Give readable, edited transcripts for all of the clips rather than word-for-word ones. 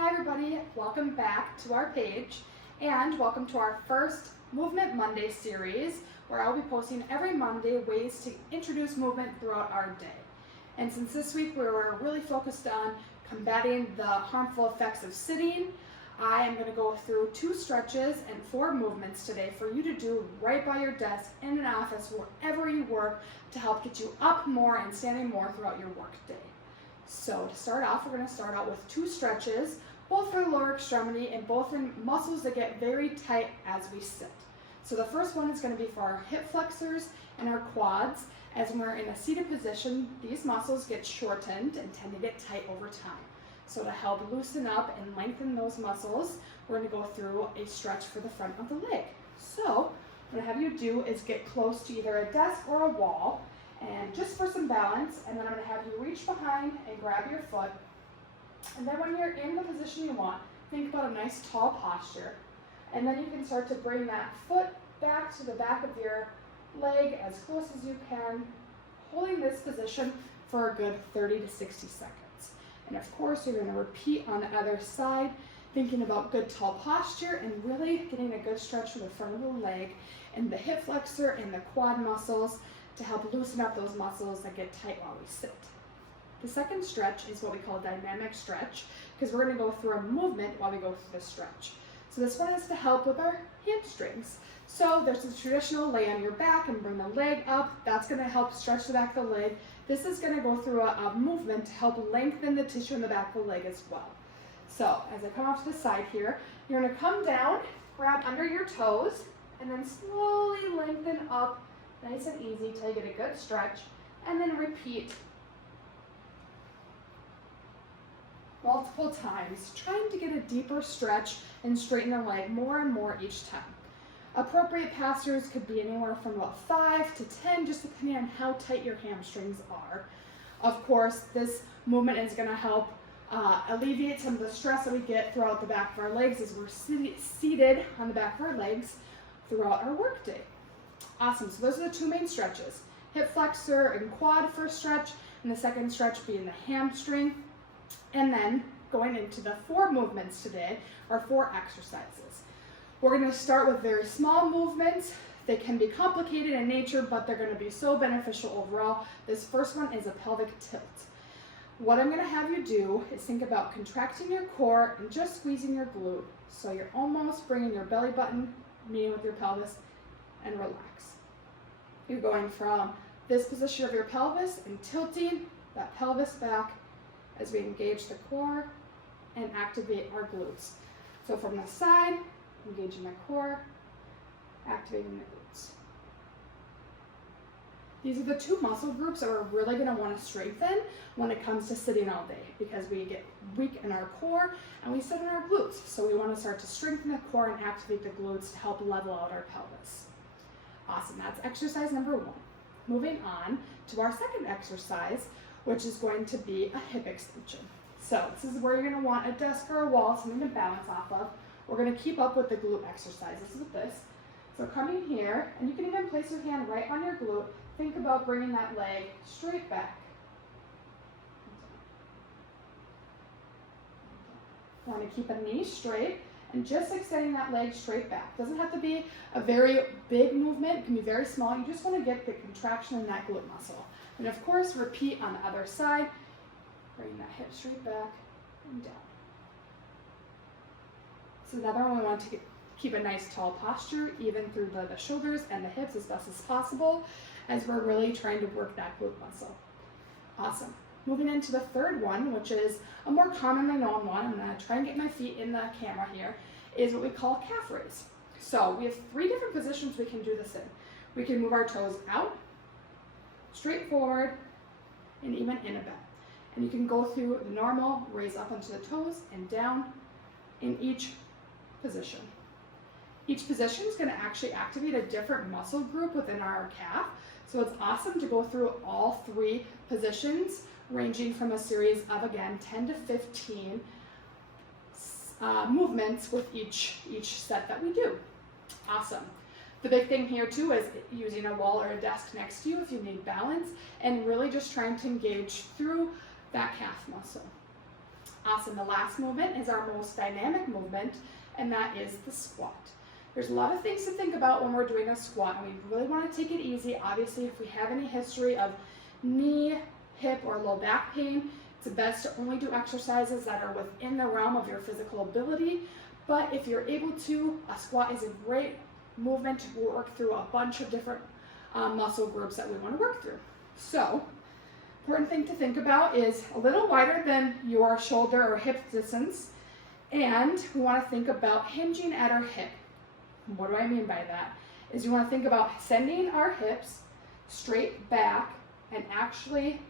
Hi everybody, welcome back to our page and welcome to our first Movement Monday series where I'll be posting every Monday ways to introduce movement throughout our day. And since this week we were really focused on combating the harmful effects of sitting, I am going to go through 2 stretches and 4 movements today for you to do right by your desk, in an office, wherever you work, to help get you up more and standing more throughout your work day. So to start off, we're going to start out with 2 stretches, both for the lower extremity and both in muscles that get very tight as we sit. So the first one is going to be for our hip flexors and our quads. As we're in a seated position, these muscles get shortened and tend to get tight over time. So to help loosen up and lengthen those muscles, we're going to go through a stretch for the front of the leg. So what I have you do is get close to either a desk or a wall, and just for some balance, and then I'm going to have you reach behind and grab your foot. And then when you're in the position you want, think about a nice tall posture. And then you can start to bring that foot back to the back of your leg as close as you can, holding this position for a good 30 to 60 seconds. And of course, you're going to repeat on the other side, thinking about good tall posture and really getting a good stretch for the front of the leg and the hip flexor and the quad muscles to help loosen up those muscles that get tight while we sit. The second stretch is what we call a dynamic stretch, because we're going to go through a movement while we go through the stretch. So this one is to help with our hamstrings. So there's the traditional lay on your back and bring the leg up. That's going to help stretch the back of the leg. This is going to go through a movement to help lengthen the tissue in the back of the leg as well. So as I come off to the side here, you're going to come down, grab under your toes, and then slowly lengthen up nice and easy till you get a good stretch, and then repeat multiple times, trying to get a deeper stretch and straighten the leg more and more each time. Appropriate postures could be anywhere from about 5 to 10, just depending on how tight your hamstrings are. Of course, this movement is going to help alleviate some of the stress that we get throughout the back of our legs as we're seated on the back of our legs throughout our workday. Awesome, so those are the 2 main stretches. Hip flexor and quad for a stretch, and the second stretch being the hamstring. And then going into the 4 movements today, or 4 exercises. We're going to start with very small movements. They can be complicated in nature, but they're going to be so beneficial overall. This first one is a pelvic tilt. What I'm going to have you do is think about contracting your core and just squeezing your glute. So you're almost bringing your belly button, meeting with your pelvis, and relax. You're going from this position of your pelvis and tilting that pelvis back as we engage the core and activate our glutes. So from the side, engaging the core, activating the glutes. These are the 2 muscle groups that we're really going to want to strengthen when it comes to sitting all day, because we get weak in our core and we sit in our glutes. So we want to start to strengthen the core and activate the glutes to help level out our pelvis. Awesome, that's exercise number 1. Moving on to our second exercise, which is going to be a hip extension. So this is where you're going to want a desk or a wall, something to balance off of. We're going to keep up with the glute exercises with this. So coming here, and you can even place your hand right on your glute. Think about bringing that leg straight back. You want to keep a knee straight and just extending that leg straight back. Doesn't have to be a very big movement. It can be very small. You just want to get the contraction in that glute muscle. And of course, repeat on the other side. Bring that hip straight back and down. So another one, we want to keep a nice tall posture, even through the shoulders and the hips as best as possible, as we're really trying to work that glute muscle. Awesome. Moving into the third one, which is a more commonly known one, I'm going to try and get my feet in the camera here, is what we call calf raise. So we have 3 different positions we can do this in. We can move our toes out, straight forward, and even in a bend. And you can go through the normal, raise up onto the toes and down in each position. Each position is going to actually activate a different muscle group within our calf. So it's awesome to go through all 3 positions, ranging from a series of, again, 10 to 15 movements with each set that we do. Awesome. The big thing here too is using a wall or a desk next to you if you need balance, and really just trying to engage through that calf muscle. Awesome. The last movement is our most dynamic movement, and that is the squat. There's a lot of things to think about when we're doing a squat, and we really want to take it easy. Obviously, if we have any history of knee, hip, or low back pain, it's best to only do exercises that are within the realm of your physical ability. But if you're able to, a squat is a great movement to work through a bunch of different muscle groups that we want to work through. So, important thing to think about is a little wider than your shoulder or hip distance, and we want to think about hinging at our hip. What do I mean by that? Is you want to think about sending our hips straight back and actually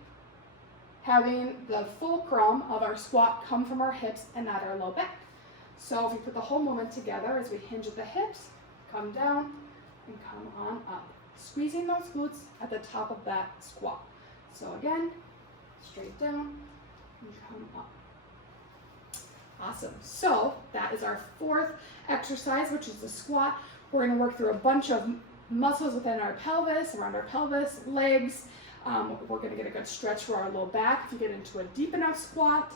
having the fulcrum of our squat come from our hips and not our low back. So if we put the whole movement together as we hinge at the hips, come down and come on up, squeezing those glutes at the top of that squat. So again, straight down and come up. Awesome. So that is our fourth exercise, which is the squat. We're going to work through a bunch of muscles within our pelvis, around our pelvis, legs. We're going to get a good stretch for our low back if you get into a deep enough squat.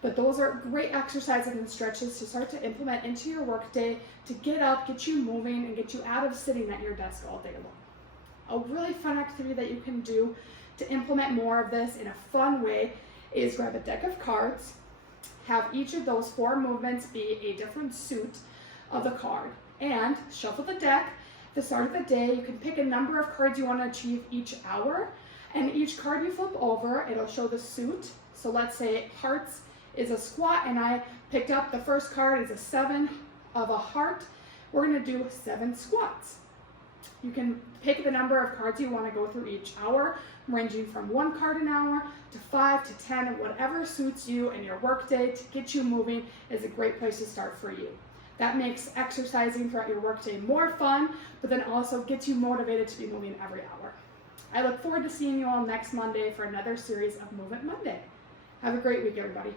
But those are great exercises and stretches to start to implement into your workday to get up, get you moving, and get you out of sitting at your desk all day long. A really fun activity that you can do to implement more of this in a fun way is grab a deck of cards, have each of those 4 movements be a different suit of the card, and shuffle the deck. At the start of the day, you can pick a number of cards you want to achieve each hour, and each card you flip over, it'll show the suit. So let's say hearts is a squat, and I picked up the first card is a 7 of a heart. We're going to do 7 squats. You can pick the number of cards you want to go through each hour, ranging from 1 card an hour to 5 to 10, whatever suits you and your workday to get you moving is a great place to start for you. That makes exercising throughout your workday more fun, but then also gets you motivated to be moving every hour. I look forward to seeing you all next Monday for another series of Movement Monday. Have a great week, everybody.